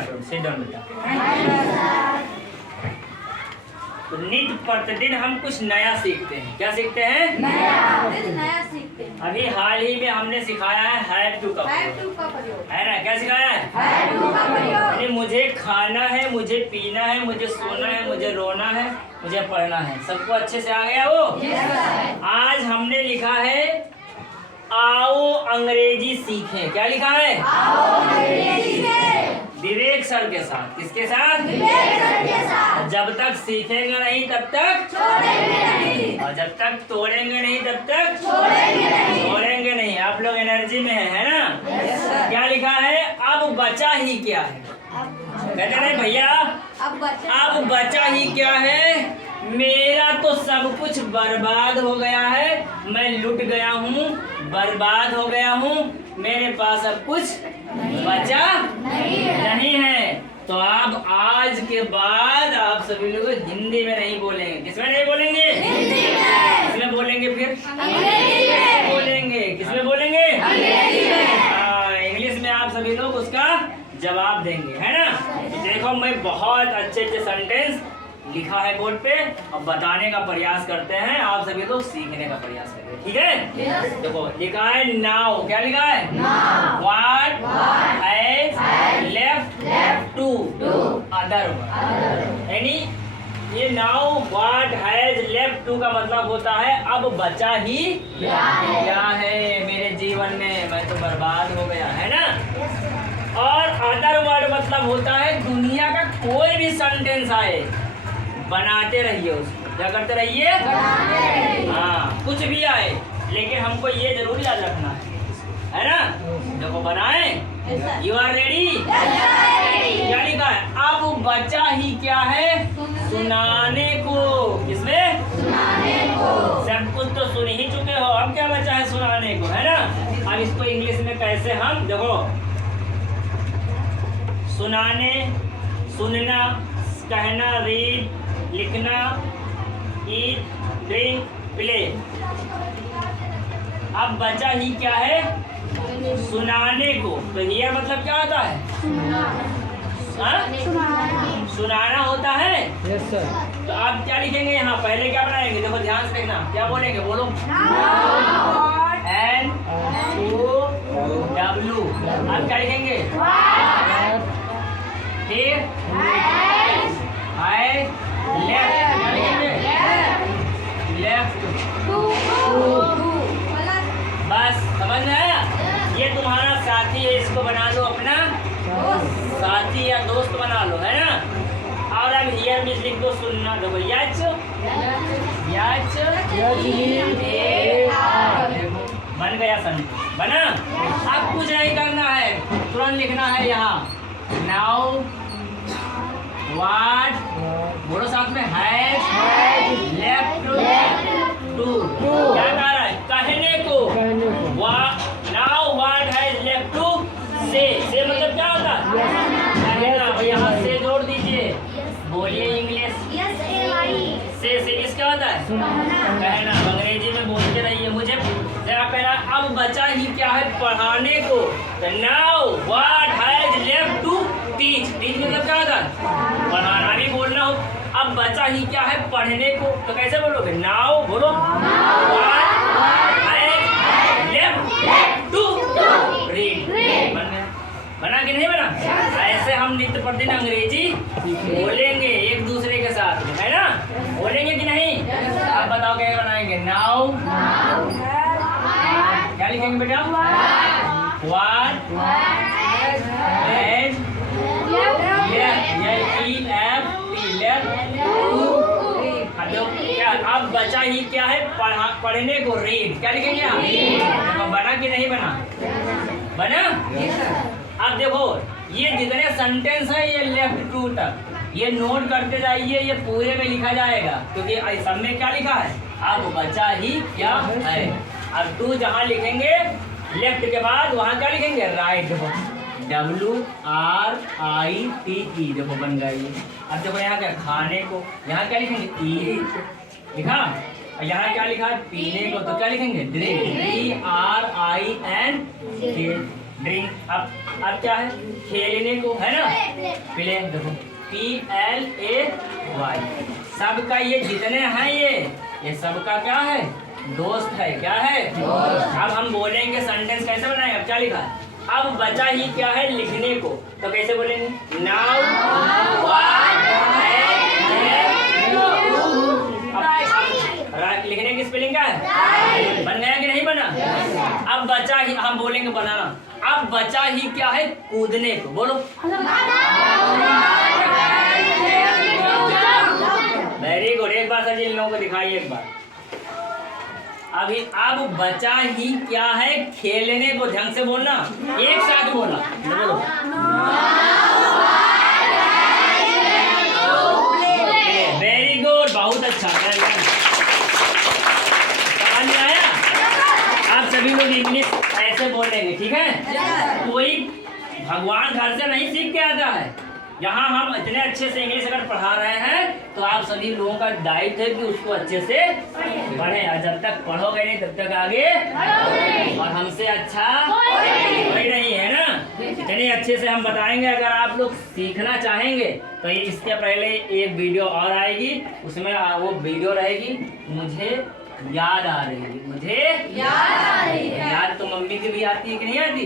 Afternoon, sit down बेटा। तो नित्य प्रतिदिन हम कुछ नया सीखते हैं। क्या सीखते हैं? नया सीखते हैं। अभी हाल ही में हमने सिखाया है हैव टू का प्रयोग, है ना? क्या सिखाया है? हैव टू का प्रयोग। यानी मुझे खाना है, मुझे पीना है, मुझे सोना है, मुझे रोना है, मुझे पढ़ना है। सबको अच्छे से आ गया वो? आज हमने लिखा है आओ अंग्रेजी सीखें। क्या लिखा है? आओ अंग्रेजी सीखें। विवेक सर के साथ। किसके साथ? विवेक सर के साथ। जब तक सीखेंगे नहीं तब तक छोड़ेंगे नहीं, और जब तक तोड़ेंगे नहीं तब तक छोड़ेंगे नहीं। छोड़ेंगे नहीं। आप लोग एनर्जी में है ना? क्या लिखा है? अब बचा ही क्या है? कहते नहीं भैया, अब बचा ही क्या है? मेरा तो सब कुछ बर्बाद हो गया है, मैं लुट गया हूँ, बर्बाद हो गया हूँ, मेरे पास अब कुछ बचा नहीं है। तो आप आज के बाद आप सभी लोग हिंदी में नहीं बोलेंगे। किसमें नहीं बोलेंगे? हिंदी में। किसमें बोलेंगे फिर? अंग्रेजी में बोलेंगे। किसमें बोलेंगे? अंग्रेजी में। इंग्लिश में आप सभी लोग उसका जवाब देंगे, है ना? देखो मैं बहुत अच्छे अच्छे सेंटेंस लिखा है बोर्ड पे और बताने का प्रयास करते हैं। आप सभी लोग सीखने का प्रयास करेंगे, ठीक है? देखो लिखा है नाउ। क्या लिखा है? What has left to utter. यानी ये now what has left to का मतलब होता है अब बचा ही क्या है मेरे जीवन में, मैं तो बर्बाद हो गया, है ना? और अदर वर्ड मतलब होता है दुनिया का कोई भी सेंटेंस आए बनाते रहिए उसको। क्या करते रहिए? हाँ, कुछ भी आए लेकिन हमको ये जरूर याद रखना है ना? देखो बनाए। You are ready? क्या लिखा है? अब बचा ही क्या है? सुनाने को। किसमें? सब कुछ तो सुन ही चुके हो, अब क्या बचा है सुनाने को, है ना? अब इसको इंग्लिश में कैसे हम देखो सुनाने, सुनना, कहना, रीड, लिखना, ईट, ड्रिंक, प्ले। अब बचा ही क्या है? सुनाने को। तो ये मतलब क्या होता है? सुनाना होता है। Yes sir. तो आप क्या लिखेंगे यहाँ? पहले क्या बनाएंगे? देखो ध्यान से देखना। क्या बोलेंगे? बोलो। N O W। आप क्या लिखेंगे? फिर I लेफ्ट। क्या लिखेंगे? लेफ्ट। बस समझ में आया? ये तुम्हारा साथी है, इसको बना लो अपना साथी या दोस्त बना लो, है ना? और अब हियर में लिख दो सुनना। देखो यच यच बन गया सेंटेंस, बना? अब कुछ नहीं करना है, तुरंत लिखना है यहाँ नाउ व्हाट, बोलो साथ में, हैज लेफ्ट टू। क्या कह रहा है? कहने को। Now what has left to से मतलब क्या होता है? कहना। यहाँ से जोड़ दीजिए, बोलिए इंग्लिश। से किस क्या होता है? कहना। अंग्रेजी में बोलते रहिए। मुझे जरा पहला अब बचा ही क्या है? पढ़ाने को। Now what has left to teach. Teach मतलब क्या होता है? पढ़ाना भी बोलना हो। अब बचा ही क्या है? पढ़ने को। तो कैसे बोलोगे? नाउ बोलो what has left to read. बना कि नहीं बना? ऐसे हम नित्य प्रतिदिन अंग्रेजी बोलेंगे एक दूसरे के साथ, है ना? बोलेंगे कि नहीं? आप बताओ क्या बनाएंगे? नाउ क्या लिखेंगे बेटा? व्हाट हैज क्या? अब बचा ही क्या है? पढ़ने को। रीड। क्या लिखेंगे आप? बना कि नहीं बना? बना? अब देखो ये जितने सेंटेंस है ये लेफ्ट टू तक ये नोट करते जाइए, ये पूरे में लिखा जाएगा क्योंकि सब में क्या लिखा है? अब बचा ही क्या है। अब टू जहाँ लिखेंगे लेफ्ट के बाद वहाँ क्या लिखेंगे? राइट। WRITE। देखो बन गया ये। अब देखो यहाँ क्या? खाने को। यहाँ क्या लिखेंगे? ईट लिखा। और यहाँ क्या लिखा है? पीने को। तो क्या लिखेंगे? ड्रिंक। DRINK। ड्रिंक। अब क्या है, खेलने को है ना, प्ले। देखो PLAY, सबका ये जितने हैं ये सबका क्या है, दोस्त है। क्या है, दोस्त। अब हम बोलेंगे सेंटेंस कैसे बनाएंगे, अब क्या लिखा है, अब बचा ही क्या है लिखने को, तो कैसे बोलेंगे, नाउ लिखने की स्पेलिंग क्या है, बन गया कि नहीं बना। अब बचा ही, हम बोलेंगे बनाना, अब बचा ही क्या है कूदने को, बोलो। वेरी गुड, एक बार सर जी इन लोगों को दिखाइए एक बार। अभी अब बचा ही क्या है खेलने को, ढंग से बोलना, एक साथ बोलना, बोलो। वेरी गुड, बहुत अच्छा, समझ में आया। आप सभी लोग इंग्लिश ऐसे बोलेंगे, ठीक है। कोई भगवान घर से नहीं सीख के आता है, यहाँ हम इतने अच्छे से इंग्लिश अगर पढ़ा रहे हैं तो आप सभी लोगों का दायित्व है कि उसको अच्छे से पढ़ें, और जब तक पढ़ोगे नहीं तब तक आगे, और हमसे अच्छा कोई नहीं है ना। इतने अच्छे से हम बताएंगे, अगर आप लोग सीखना चाहेंगे तो ये इसके पहले एक वीडियो और आएगी, उसमें वो वीडियो रहेगी मुझे याद आ रही है, मुझे याद आ रही है। याद तो मम्मी की भी आती है कि नहीं आती।